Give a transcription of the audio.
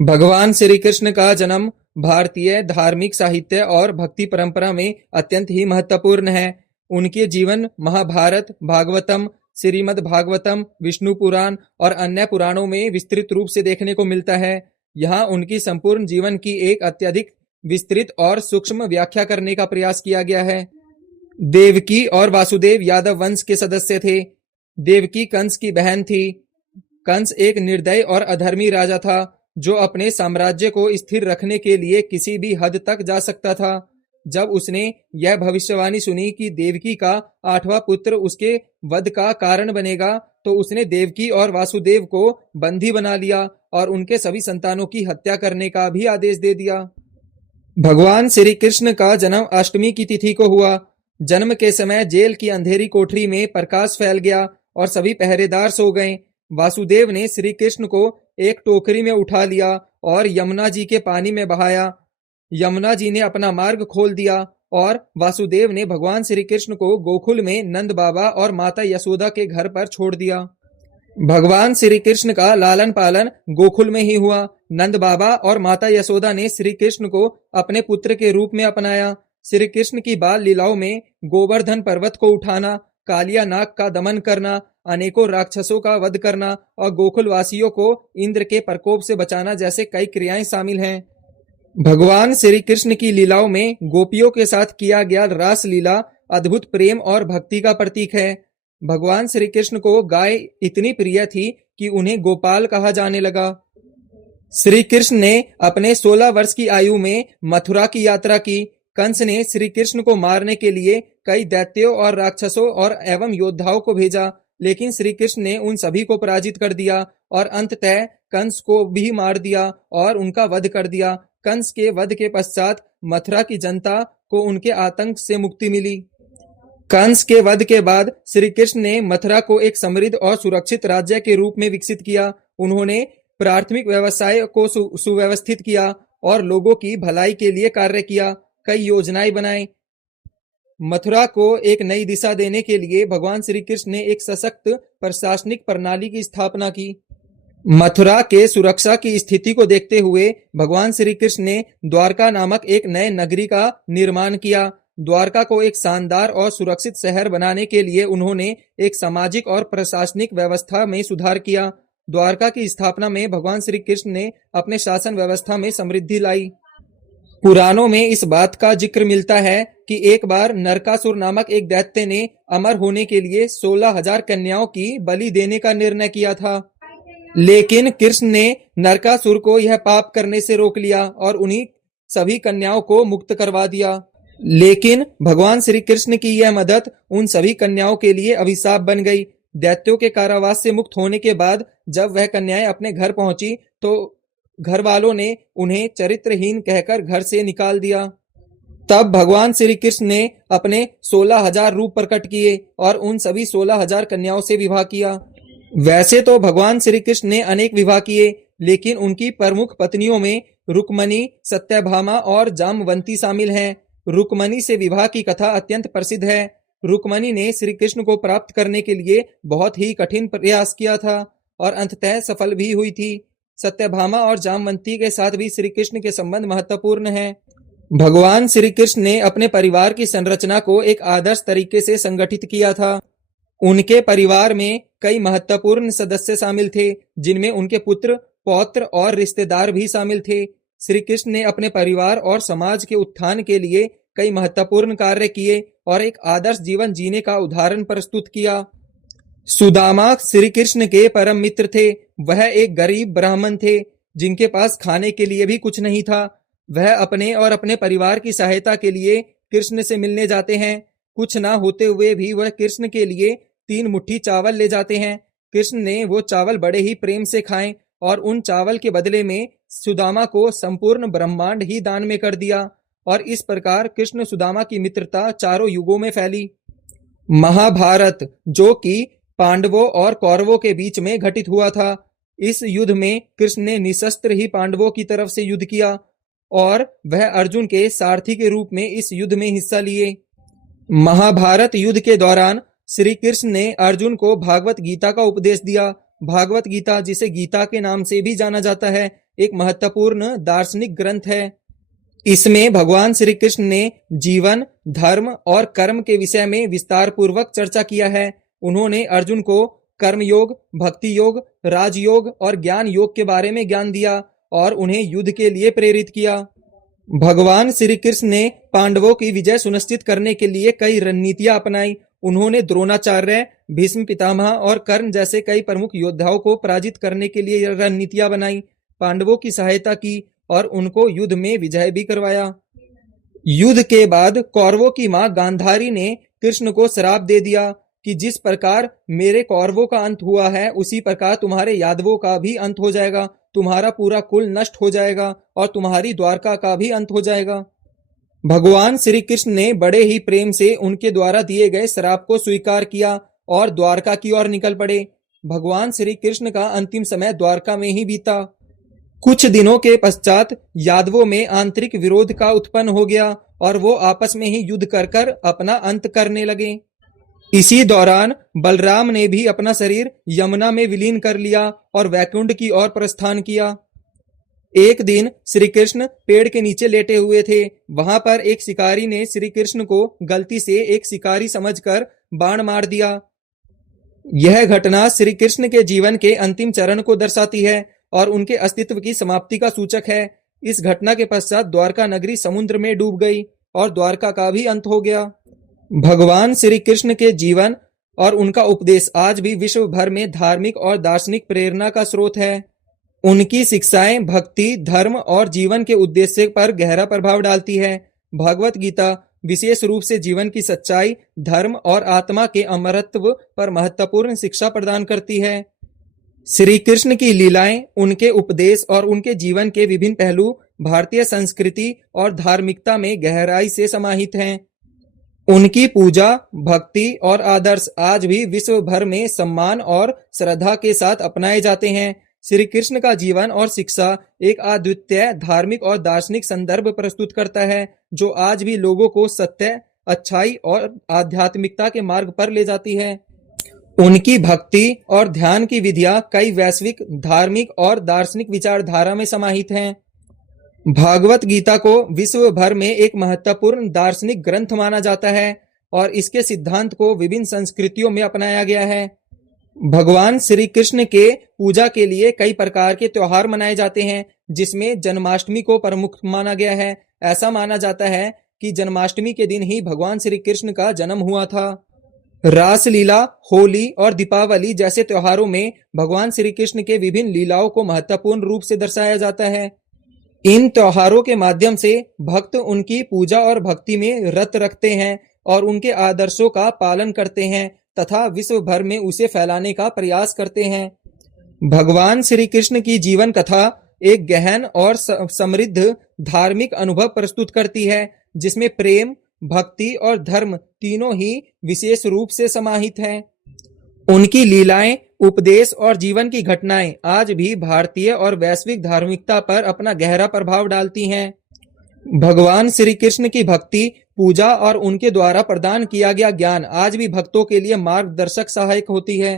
भगवान श्री कृष्ण का जन्म भारतीय धार्मिक साहित्य और भक्ति परंपरा में अत्यंत ही महत्वपूर्ण है। उनके जीवन महाभारत, भागवतम, श्रीमद् भागवतम, विष्णु पुराण और अन्य पुराणों में विस्तृत रूप से देखने को मिलता है। यहाँ उनकी संपूर्ण जीवन की एक अत्यधिक विस्तृत और सूक्ष्म व्याख्या करने का प्रयास किया गया है। देवकी और वासुदेव यादव वंश के सदस्य थे। देवकी कंस की बहन थी। कंस एक निर्दयी और अधर्मी राजा था जो अपने साम्राज्य को स्थिर रखने के लिए किसी भी हद तक जा सकता था। जब उसने यह भविष्यवाणी सुनी कि देवकी का 8वां पुत्र उसके वध का कारण बनेगा, तो उसने देवकी और वासुदेव को बंदी बना लिया और उनके सभी संतानों की हत्या करने का भी आदेश दे दिया। भगवान श्री कृष्ण का जन्म अष्टमी की तिथि को हुआ। जन्म के समय जेल की अंधेरी कोठरी में प्रकाश फैल गया और सभी पहरेदार सो गए। वासुदेव ने श्री कृष्ण को एक टोकरी में उठा लिया और यमुना जी के पानी में बहाया। यमुना जी ने अपना मार्ग खोल दिया और वासुदेव ने भगवान श्री कृष्ण को गोकुल में नंद बाबा और माता यशोदा के घर पर छोड़ दिया। भगवान श्री कृष्ण का लालन पालन गोकुल में ही हुआ। नंद बाबा और माता यशोदा ने श्री कृष्ण को अपने पुत्र के रूप में अपनाया। श्री कृष्ण की बाल लीलाओं में गोवर्धन पर्वत को उठाना, कालिया नाग का दमन करना, अनेकों राक्षसों का वध करना और गोकुल वासियों को इंद्र के प्रकोप से बचाना जैसे कई क्रियाएं शामिल हैं। भगवान श्री कृष्ण की लीलाओं में गोपियों के साथ किया गया रास लीला अद्भुत प्रेम और भक्ति का प्रतीक है। भगवान श्री कृष्ण को गाय इतनी प्रिय थी कि उन्हें गोपाल कहा जाने लगा। श्री कृष्ण ने अपने 16 वर्ष की आयु में मथुरा की यात्रा की। कंस ने श्री कृष्ण को मारने के लिए कई दैत्यों और राक्षसों और एवं योद्धाओं को भेजा, लेकिन श्री कृष्ण ने उन सभी को पराजित कर दिया और अंततः कंस को भी मार दिया और उनका वध कर दिया। कंस के वध के पश्चात मथुरा की जनता को उनके आतंक से मुक्ति मिली। कंस के वध के बाद श्री कृष्ण ने मथुरा को एक समृद्ध और सुरक्षित राज्य के रूप में विकसित किया। उन्होंने प्राथमिक व्यवसाय को सुव्यवस्थित किया और लोगों की भलाई के लिए कार्य किया। कई योजनाएं बनाई। मथुरा को एक नई दिशा देने के लिए भगवान श्री कृष्ण ने एक सशक्त प्रशासनिक प्रणाली की स्थापना की। मथुरा के सुरक्षा की स्थिति को देखते हुए भगवान श्री कृष्ण ने द्वारका नामक एक नए नगरी का निर्माण किया। द्वारका को एक शानदार और सुरक्षित शहर बनाने के लिए उन्होंने एक सामाजिक और प्रशासनिक व्यवस्था में सुधार किया। द्वारका की स्थापना में भगवान श्री कृष्ण ने अपने शासन व्यवस्था में समृद्धि लाई। पुराणों में इस बात का जिक्र मिलता है कि एक बार नरकासुर नामक एक दैत्य ने अमर होने के लिए 16,000 कन्याओं की बलि देने का निर्णय किया था, लेकिन कृष्ण ने नरकासुर को यह पाप करने से रोक लिया और उन्हीं सभी कन्याओं को मुक्त करवा दिया। लेकिन भगवान श्री कृष्ण की यह मदद उन सभी कन्याओं के लिए अभिशाप बन गई। दैत्यों के कारावास से मुक्त होने के बाद जब वह कन्याएं अपने घर पहुंची तो घर वालों ने उन्हें चरित्रहीन कहकर घर से निकाल दिया। तब भगवान श्री कृष्ण ने अपने 16,000 रूप प्रकट किए और उन सभी 16,000 कन्याओं से विवाह किया। वैसे तो भगवान श्री कृष्ण ने अनेक विवाह किए, लेकिन उनकी प्रमुख पत्नियों में रुक्मणी, सत्यभामा और जामवंती शामिल हैं। रुक्मणी से विवाह की कथा अत्यंत प्रसिद्ध है। रुक्मणी ने श्री कृष्ण को प्राप्त करने के लिए बहुत ही कठिन प्रयास किया था और अंततः सफल भी हुई थी। सत्यभामा और जामवंती के साथ भी श्री कृष्ण के संबंध महत्वपूर्ण हैं। भगवान श्री कृष्ण ने अपने परिवार की संरचना को एक आदर्श तरीके से संगठित किया था। उनके परिवार में कई महत्वपूर्ण सदस्य शामिल थे, जिनमें उनके पुत्र, पौत्र और रिश्तेदार भी शामिल थे। श्री कृष्ण ने अपने परिवार और समाज के उत्थान के लिए कई महत्वपूर्ण कार्य किए और एक आदर्श जीवन जीने का उदाहरण प्रस्तुत किया। सुदामा श्री कृष्ण के परम मित्र थे। वह एक गरीब ब्राह्मण थे जिनके पास खाने के लिए भी कुछ नहीं था। वह अपने और अपने परिवार की सहायता के लिए कृष्ण से मिलने जाते हैं। कुछ ना होते हुए भी वह कृष्ण के लिए 3 मुट्ठी चावल ले जाते हैं। कृष्ण ने वो चावल बड़े ही प्रेम से खाए और उन चावल के बदले में सुदामा को संपूर्ण ब्रह्मांड ही दान में कर दिया और इस प्रकार कृष्ण सुदामा की मित्रता चारों युगों में फैली। महाभारत, जो कि पांडवों और कौरवों के बीच में घटित हुआ था, इस युद्ध में कृष्ण ने निशस्त्र ही पांडवों की तरफ से युद्ध किया और वह अर्जुन के सारथी के रूप में इस युद्ध में हिस्सा लिए। महाभारत युद्ध के दौरान श्री कृष्ण ने अर्जुन को भागवत गीता का उपदेश दिया। भागवत गीता, जिसे गीता के नाम से भी जाना जाता है, एक महत्वपूर्ण दार्शनिक ग्रंथ है। इसमें भगवान श्री कृष्ण ने जीवन, धर्म और कर्म के विषय में विस्तार पूर्वक चर्चा किया है। उन्होंने अर्जुन को कर्म योग, भक्ति योग, राजयोग और ज्ञान योग के बारे में ज्ञान दिया और उन्हें युद्ध के लिए प्रेरित किया। भगवान श्री कृष्ण ने पांडवों की विजय सुनिश्चित करने के लिए कई रणनीतियां अपनाई। उन्होंने द्रोणाचार्य, भीष्म पितामह और कर्ण जैसे कई प्रमुख योद्धाओं को पराजित करने के लिए रणनीतियां बनाई, पांडवों की सहायता की और उनको युद्ध में विजय भी करवाया। युद्ध के बाद कौरवों की मां गांधारी ने कृष्ण को श्राप दे दिया कि जिस प्रकार मेरे कौरवों का अंत हुआ है उसी प्रकार तुम्हारे यादवों का भी अंत हो जाएगा, तुम्हारा पूरा कुल नष्ट हो जाएगा और तुम्हारी द्वारका का भी अंत हो जाएगा। भगवान श्री कृष्ण ने बड़े ही प्रेम से उनके द्वारा दिए गए श्राप को स्वीकार किया और द्वारका की ओर निकल पड़े। भगवान श्री कृष्ण का अंतिम समय द्वारका में ही बीता। कुछ दिनों के पश्चात यादवों में आंतरिक विरोध का उत्पन्न हो गया और वो आपस में ही युद्ध कर कर अपना अंत करने लगे। इसी दौरान बलराम ने भी अपना शरीर यमुना में विलीन कर लिया और वैकुंठ की ओर प्रस्थान किया। एक दिन श्री कृष्ण पेड़ के नीचे लेटे हुए थे। वहां पर एक शिकारी ने श्री कृष्ण को गलती से एक शिकारी समझकर बाण मार दिया। यह घटना श्री कृष्ण के जीवन के अंतिम चरण को दर्शाती है और उनके अस्तित्व की समाप्ति का सूचक है। इस घटना के पश्चात द्वारका नगरी समुद्र में डूब गई और द्वारका का भी अंत हो गया। भगवान श्री कृष्ण के जीवन और उनका उपदेश आज भी विश्व भर में धार्मिक और दार्शनिक प्रेरणा का स्रोत है। उनकी शिक्षाएं भक्ति, धर्म और जीवन के उद्देश्य पर गहरा प्रभाव डालती है। भगवत गीता विशेष रूप से जीवन की सच्चाई, धर्म और आत्मा के अमरत्व पर महत्वपूर्ण शिक्षा प्रदान करती है। श्री कृष्ण की लीलाएं, उनके उपदेश और उनके जीवन के विभिन्न पहलू भारतीय संस्कृति और धार्मिकता में गहराई से समाहित हैं। उनकी पूजा, भक्ति और आदर्श आज भी विश्व भर में सम्मान और श्रद्धा के साथ अपनाए जाते हैं। श्री कृष्ण का जीवन और शिक्षा एक अद्वितीय धार्मिक और दार्शनिक संदर्भ प्रस्तुत करता है जो आज भी लोगों को सत्य, अच्छाई और आध्यात्मिकता के मार्ग पर ले जाती है। उनकी भक्ति और ध्यान की विधियां कई वैश्विक, धार्मिक और दार्शनिक विचारधारा में समाहित हैं। भागवत गीता को विश्व भर में एक महत्वपूर्ण दार्शनिक ग्रंथ माना जाता है और इसके सिद्धांत को विभिन्न संस्कृतियों में अपनाया गया है। भगवान श्री कृष्ण के पूजा के लिए कई प्रकार के त्योहार मनाए जाते हैं, जिसमें जन्माष्टमी को प्रमुख माना गया है। ऐसा माना जाता है कि जन्माष्टमी के दिन ही भगवान श्री कृष्ण का जन्म हुआ था। रासलीला, होली और दीपावली जैसे त्योहारों में भगवान श्री कृष्ण के विभिन्न लीलाओं को महत्वपूर्ण रूप से दर्शाया जाता है। इन त्योहारों के माध्यम से भक्त उनकी पूजा और भक्ति में रत रखते हैं और उनके आदर्शों का पालन करते हैं तथा विश्व भर में उसे फैलाने का प्रयास करते हैं। भगवान श्री कृष्ण की जीवन कथा एक गहन और समृद्ध धार्मिक अनुभव प्रस्तुत करती है, जिसमें प्रेम, भक्ति और धर्म तीनों ही विशेष रूप से समाहित हैं। उनकी लीलाएं, उपदेश और जीवन की घटनाएं आज भी भारतीय और वैश्विक धार्मिकता पर अपना गहरा प्रभाव डालती हैं। भगवान श्री कृष्ण की भक्ति, पूजा और उनके द्वारा प्रदान किया गया ज्ञान आज भी भक्तों के लिए मार्गदर्शक सहायक होती है।